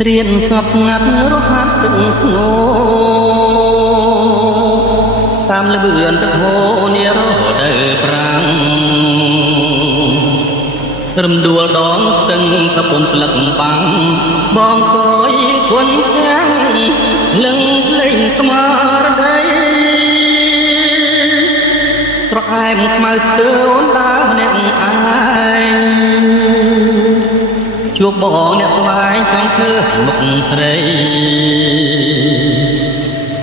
ត្រៀនស្ងប់ស្ងាត់រហ័សទឹកធ្ងោតាមលបឿនទឹកហូរនារដូវប្រាំងរំដួលដងសឹងប្រពំផ្លឹកបាំងបងកយគន់ខាំងលឹងលេងស្មារតីត្រអែមខ្មៅស្ទើអូនដើរម្នាក់ឯងជួបបងអ្នកថ្លៃចង់ធ្វើមុខស្រី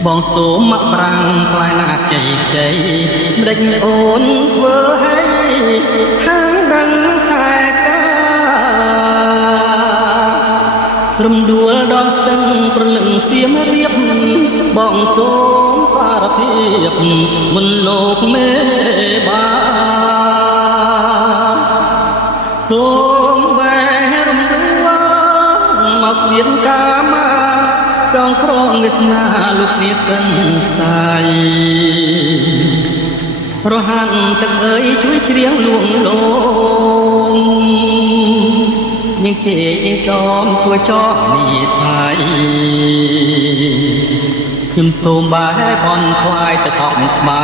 បងទូមមកប្រាំងផ្លែណាជ័យជ័យម្ដេចអូនធ្វើឲ្យហាងដឹងតែការំដួលដល់ស្ទឹងប្រលឹងសៀមរៀបបងទូមបារភាពមុនលោកមេបាទូមបែរំដួលមកវៀនកាមាដងក្រងវាសនាលោកនេះកិនតាយរហាន់ទឹកអើយជួយជ្រៀងលួងលោមនាងជេចំគួចចំមីថៃខ្ញុំសូមបែបនខ្វាយទឹកអប់ស្បៃ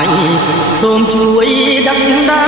សូមជួយដាក់ដៃ